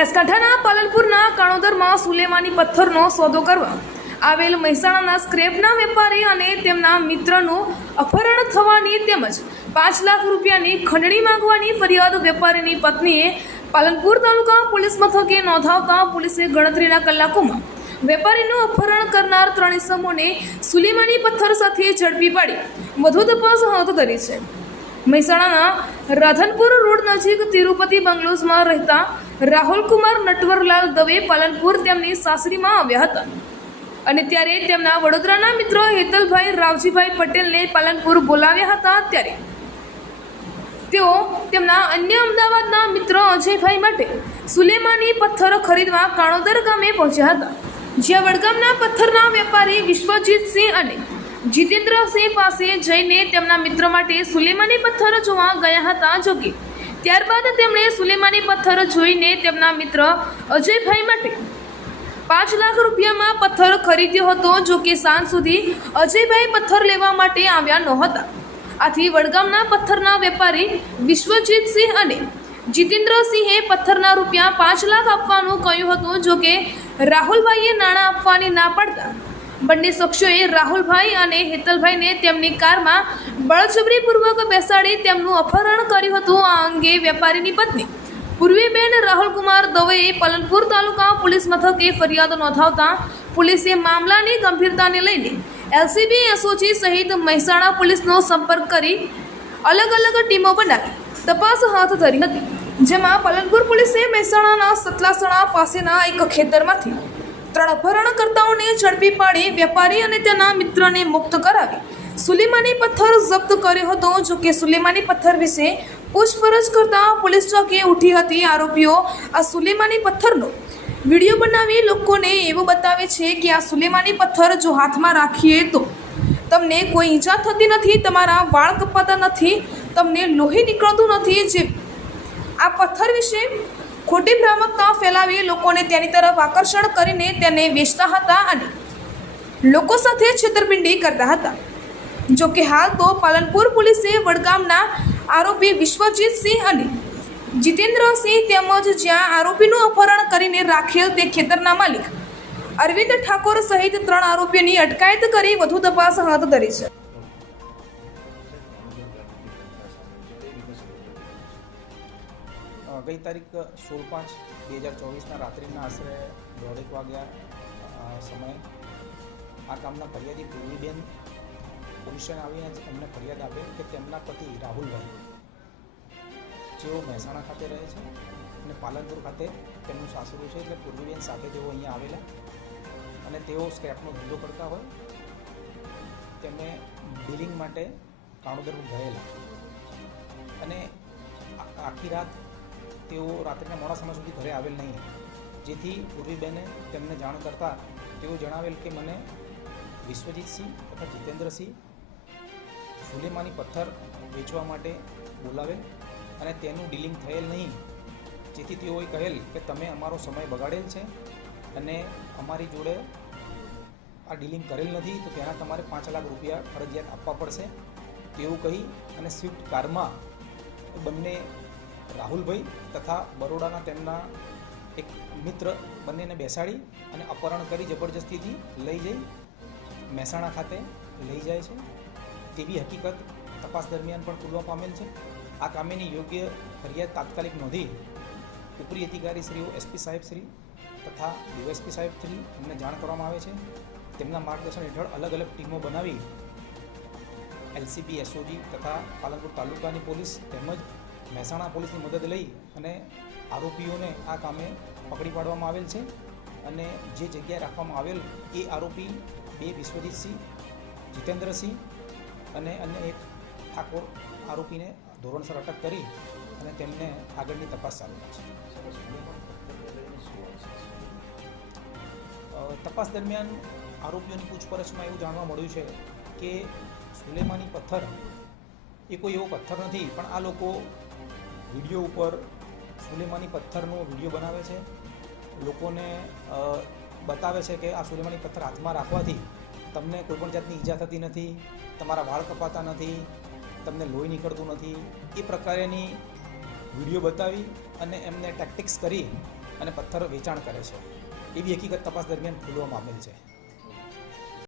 બનાસકાંઠાના પાલનપુરના કાણોદરમાં સુલેમાની પથ્થરનો સોદો કરવા આવેલ મહેસાણાના સ્ક્રેપના વેપારી અને તેમના મિત્રનું અપહરણ થવાની તેમજ 5 લાખ રૂપિયાની ખંડણી માંગવાની ફરિયાદ વેપારીની પત્નીએ પાલનપુર તાલુકા પોલીસ મથકે નોંધાવતા પોલીસે ગણતરીના કલાકોમાં વેપારીનું અપહરણ કરનાર 3 ઇસમોને સુલેમાની પથ્થર સાથે ઝડપી પાડી વધુ તપાસ હાથ ધરી છે। મહેસાણાના રાધનપુર રોડ નજીક તિરુપતિ બંગલોઝમાં રહેતા રાહુલ કુમાર નટવરલાલ દવે પાલનપુર તેમની સાસરીમાં આવ્યા હતા અને ત્યારે તેમના વડોદરાના મિત્ર હેતલભાઈ રાવજીભાઈ પટેલને પાલનપુર બોલાવ્યા હતા। ત્યારે તેઓ તેમના અન્ય અમદાવાદના મિત્ર અજયભાઈ માટે સુલેમાની પથ્થર ખરીદવા કાણોદર ગામે પહોંચ્યા હતા, જ્યાં વડગામના પથ્થરના વેપારી વિશ્વજીતસિંહ અને જીતેન્દ્રસિંહ પાસે જઈને તેમના મિત્ર માટે સુલેમાની પથ્થર જોવા ગયા હતા। જોકે ત્યારબાદ તેમણે સુલેમાની પથ્થર જોઈને તેમના મિત્ર અજયભાઈ માટે 5 લાખ રૂપિયામાં પથ્થર ખરીદ્યો હતો। જોકે સાંજ સુધી અજયભાઈ પથ્થર લેવા માટે આવ્યા નહોતા, આથી વડગામના પથ્થરના વેપારી વિશ્વજીતસિંહ અને જીતેન્દ્રસિંહે પથ્થરના રૂપિયા 5 લાખ આપવાનું કહ્યું હતું। જોકે રાહુલભાઈએ નાણાં આપવાની ના પાડતા બંને શખ્સોએ રાહુલભાઈ અને હેતલભાઈને તેમની કારમાં બળજબરીપૂર્વક બેસાડી તેમનું અપહરણ કર્યું હતું। આ અંગે વેપારીની પત્ની પૂર્વીબેન રાહુલકુમાર દવેએ પાલનપુર તાલુકા પોલીસ મથકે ફરિયાદ નોંધાવતા પોલીસે મામલાની ગંભીરતાને લઈને એલસીબી એસઓજી સહિત મહેસાણા પોલીસનો સંપર્ક કરી અલગ અલગ ટીમો બનાવી તપાસ હાથ ધરી હતી, જેમાં પાલનપુર પોલીસે મહેસાણાના સતલાસણા પાસેના એક ખેતરમાંથી 3 અપહરણકર્તાઓને ઝડપી પાડી વેપારી અને તેના મિત્રને મુક્ત કરાવી સુલેમાની પથ્થર જપ્ત કર્યો હતો। જોકે સુલેમાની પથ્થર વિશે પૂછપરછ કરતા પોલીસ ચોકી ઉઠી હતી। આરોપીઓ આ સુલેમાની પથ્થરનો વિડીયો બનાવી લોકોને એવું બતાવે છે કે આ સુલેમાની પથ્થર જો હાથમાં રાખીએ તો તમને કોઈ ઈજા થતી નથી, તમારા વાળ કપાતા નથી, તમને લોહી નીકળતું નથી। જે આ પથ્થર વિશે ખોટી ભ્રામકતા ફેલાવી લોકોને તેની તરફ આકર્ષણ કરીને તેને વેચતા હતા અને લોકો સાથે છેતરપિંડી કરતા હતા। જોકે હાલ તો પાલનપુર પોલીસે વડગામના આરોપી વિશ્વજીતસિંહ અને જીતેન્દ્રસિંહ તેમજ જ્યાં આરોપીનું અપહરણ કરીને રાખેલ તે ખેતરના માલિક અરવિંદ ઠાકોર સહિત 3 આરોપીઓની અટકાયત કરી વધુ તપાસ હાથ ધરી છે। ગઈ તારીખ 16/5/2024ના રાત્રિના આશરે 1:30 વાગ્યા સમયે આ કામના ફરિયાદી પૂર્વીબેન પોલીસને આવીને અમને ફરિયાદ આપે કે તેમના પતિ રાહુલભાઈ, જેઓ મહેસાણા ખાતે રહે છે અને પાલનપુર ખાતે તેમનું સાસરું છે, એટલે પૂર્વીબેન સાથે તેઓ અહીંયા આવેલા અને તેઓ સ્ક્રેપનો ધંધો કરતા હોય, તેમને ડીલિંગ માટે કાણોદર ગયેલા અને આખી રાત તેઓ રાત્રિના મોડા સમય સુધી ઘરે આવેલ નહીં, જેથી પૂર્વીબેને તેમને જાણ કરતાં તેઓ જણાવેલ કે મને વિશ્વજીતસિંહ તથા જીતેન્દ્રસિંહ સુલેમાની પથ્થર વેચવા માટે બોલાવેલ અને તેનું ડીલિંગ થયેલ નહીં, જેથી તેઓએ કહેલ કે તમે અમારો સમય બગાડેલ છે અને અમારી જોડે આ ડીલિંગ કરેલ નથી, તો તેના તમારે 5 લાખ રૂપિયા ફરજિયાત આપવા પડશે તેવું કહી અને સ્વિફ્ટ કારમાં બંને રાહુલભાઈ તથા બરોડાના તેમના એક મિત્ર બંનેને બેસાડી અને અપહરણ કરી જબરજસ્તીથી લઈ જઈ મહેસાણા ખાતે લઈ જાય છે તેવી હકીકત તપાસ દરમિયાન પણ ખુલવા પામેલ છે। આ કામેની યોગ્ય ફરિયાદ તાત્કાલિક નોંધી ઉપરી અધિકારી શ્રીઓ એસપી સાહેબ શ્રી તથા ડીવાયએસપી સાહેબ શ્રી અમને જાણ કરવામાં આવે છે। તેમના માર્ગદર્શન હેઠળ અલગ અલગ ટીમો બનાવી એલસીબી એસઓજી તથા પાલનપુર તાલુકાની પોલીસ તેમજ મહેસાણા પોલીસની મદદ લઈ અને આરોપીઓને આ કામે પકડી પાડવામાં આવેલ છે અને જે જગ્યાએ રાખવામાં આવેલ એ આરોપી 2 વિશ્વજીતસિંહ, જીતેન્દ્રસિંહ અને અન્ય એક ઠાકોર આરોપીને ધોરણસર અટક કરી અને તેમને આગળની તપાસ ચાલુ છે। તપાસ દરમિયાન આરોપીઓની પૂછપરછમાં એવું જાણવા મળ્યું છે કે સુલેમાની પથ્થર એ કોઈ એવો પથ્થર નથી, પણ આ લોકો વિડીયો ઉપર સુલેમાની પથ્થરનો વિડીયો બનાવે છે, લોકોને બતાવે છે કે આ સુલેમાની પથ્થર હાથમાં રાખવાથી તમને કોઈપણ જાતની ઈજા થતી નથી, તમારા વાળ કપાતા નથી, તમને લોહી નીકળતું નથી, એ પ્રકારેની વિડીયો બતાવી અને એમને ટેક્ટિક્સ કરી અને પથ્થર વેચાણ કરે છે એવી હકીકત તપાસ દરમિયાન ખુલવામાં આવેલ છે.